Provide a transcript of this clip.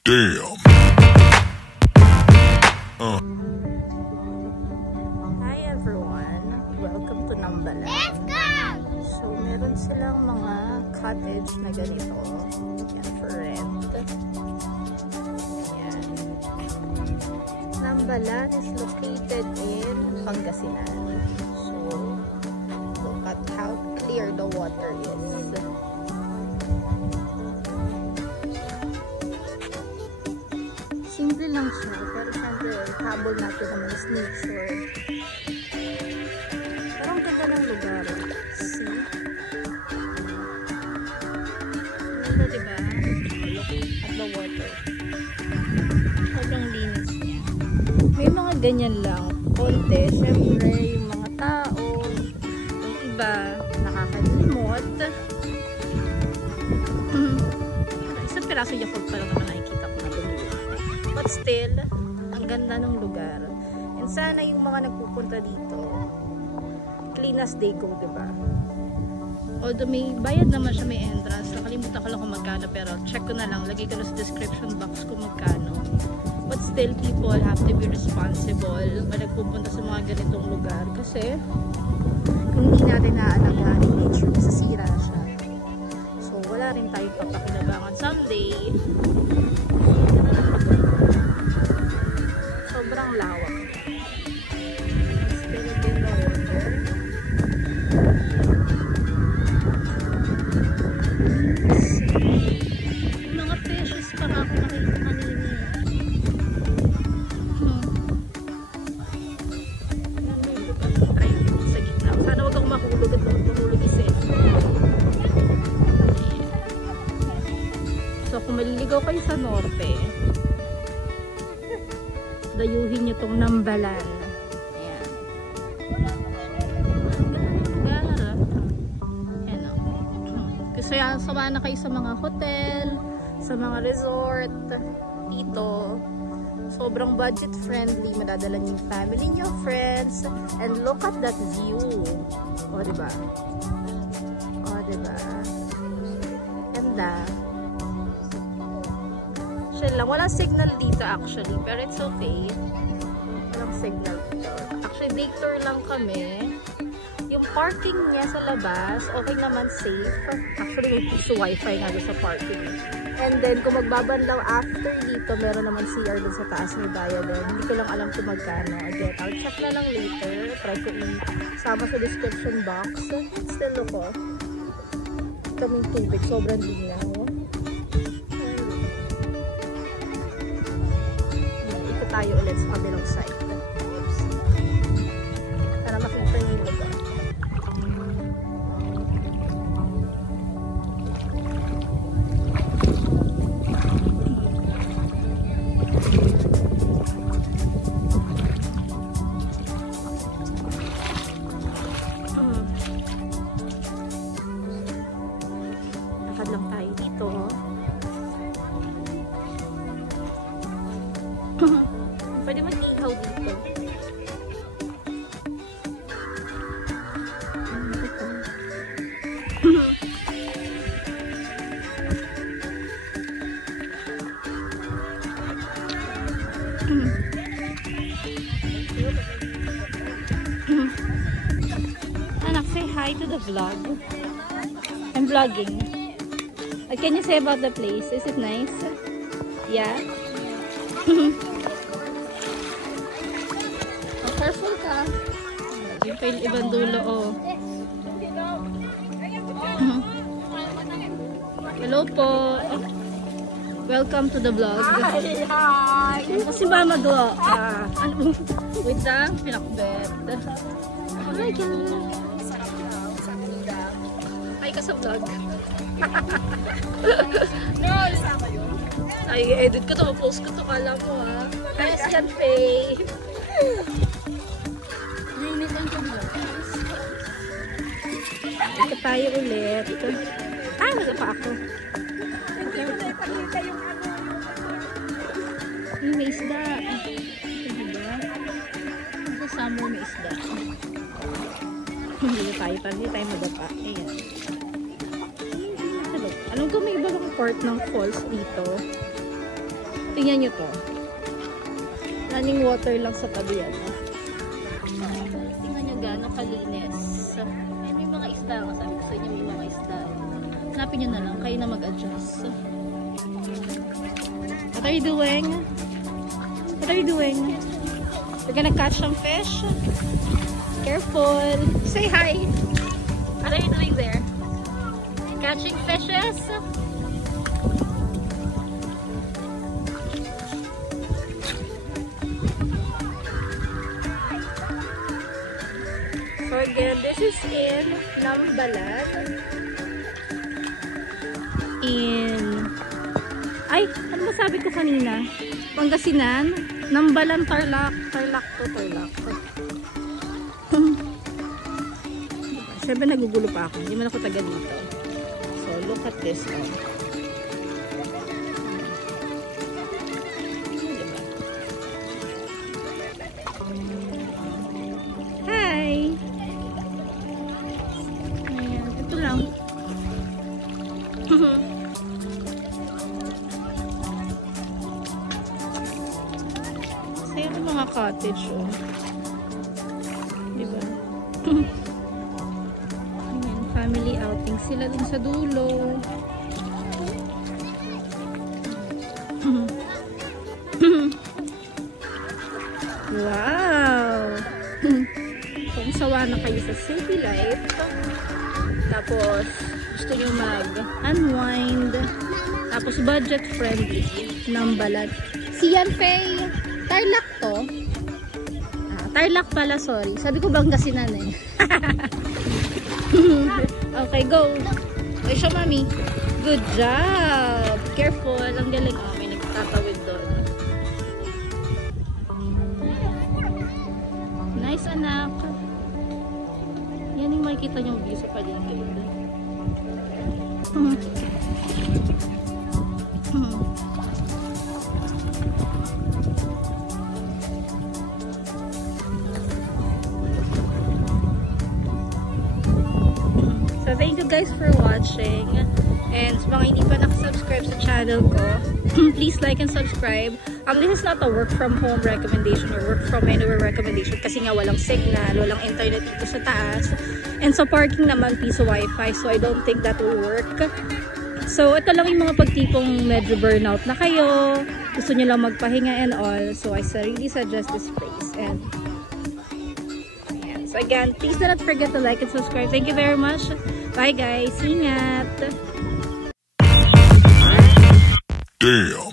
Damn. Hi everyone! Welcome to Nambalan. Let's go! So, meron silang mga cottage na ganito. Yan, for rent. Yan. Nambalan is located in Pangasinan. So, look at how clear the water is. Simple lang siya, pero syempre, habol natin naman is nature. Parang ganda ng lugar. See? Ganda, diba? Look at the water. Sobrang linis niya. May mga ganyan lang. Konti. Syempre, yung mga tao, yung iba, nakakalimot. Isang piraso Yakult pa lang naman nakikita ko na dumili. But still, ang ganda ng lugar. And sana yung mga nagpupunta dito, clean as they go, diba? Although may bayad naman siya, may entrance. Nakalimutan ko lang kung magkano, pero check ko na lang. Lagay ko na sa description box kung magkano. But still, people have to be responsible pag nagpupunta sa mga ganitong lugar. Kasi, kung hindi natin naalagaan yung nature, masasira siya. So, wala rin tayong papakinabangan someday. Sobrang lawak. Still in the water. Yung mga fishes pa ako nakita kanina. Nandito sa gitna. Sana wag akong mahulog at mahulog isa. So kung maliligaw kayo sa norte, dayuhin nyo itong Nambalan. Ayan. Ganda ng lugar. Ayan o. Kasi samahan na kayo sa mga hotel, sa mga resort, dito. Sobrang budget friendly. Madadala nyo yung family nyo, friends. And look at that view. O, diba? O, diba? Ganda. Lang. Walang signal dito actually, pero it's okay. Walang signal dito. Actually, day tour lang kami. Yung parking niya sa labas, okay naman, safe. Actually, may piso wifi nga doon sa parking. And then, kung magbabanlaw after dito, meron naman CR doon sa taas ni Diadem. Hindi ko lang alam kung magkano. Again, I'll check na lang later. Try ko isama sa description box. Still ako. Kaming tubig, sobrang linaw. Tayo ulit sa kabilang side. Oops. Para makita nyo yung lugar. Lakad lang tayo dito. Pwede mag-ihaw dito. Anak, say hi to the vlog. I'm vlogging. What can you say about the place? Is it nice? Yeah? Careful ka. Yung pa yung ibang dulo, oh. Hello po. Welcome to the vlog. Hi! Kasi mama do. Ano? Wait lang. Pinakbet. Hi guys. Hi ka sa vlog. No, isa kayo. Ay, edit ko to. Post ko to. Kala mo, ha. Nice yan, Faye. Ito tayo ulit. Ay, wala pa ako. May isda. Ito ba? Sa summer may isda. Hindi tayo madapa. Ayan. Alam ko may ibang part ng falls dito. Tingnan nyo to. Running water lang sa tabi yan. Tingnan nyo gano'ng kalinis. May mga isda nga. Sabi ko sa inyo may mga isda. Hanapin nyo na lang. Kayo na mag-adjust. What are you doing? What are you doing? We're gonna catch some fish. Careful. Say hi. What are you doing there? Catching fishes? So again, this is in Nambalan. Ay, ano ba sabi ko kanina? Pangasinan, Nambalan, Tarlac to Tarlac. Siyempre nagugulo pa ako. Hindi man ako taga dito. So, look at this one. Hi! Ayan, ito lang. Saya ng mga cottage, oh. Diba? Ayan, family outing sila dun sa dulo. Wow! Kung sawa na kayo sa city life, tapos gusto nyo mag-unwind, tapos budget friendly, Nambalan. Si Yan Fei, Tarlac to. Tarlac pala, sorry. Sabi ko Pangasinan eh. Okay, go. Okay, show mami. Good job. Careful. Ang galing. Oh, may nagtatawid doon. Nice, anak. Yan yung makikita niyong view sa paligid. So, thank you guys for watching. And sa mga hindi pa nakasubscribe sa channel ko, please like and subscribe. This is not a work from home recommendation or work from anywhere recommendation kasi nga walang signal, walang internet dito sa taas. And sa parking naman, piso wifi. So, I don't think that will work. So, ito lang yung mga pagtipong medyo burnout na kayo. Gusto nyo lang magpahinga and all. So, I really suggest this place. And so again, please do not forget to like and subscribe. Thank you very much. Bye guys. Ingat. Damn.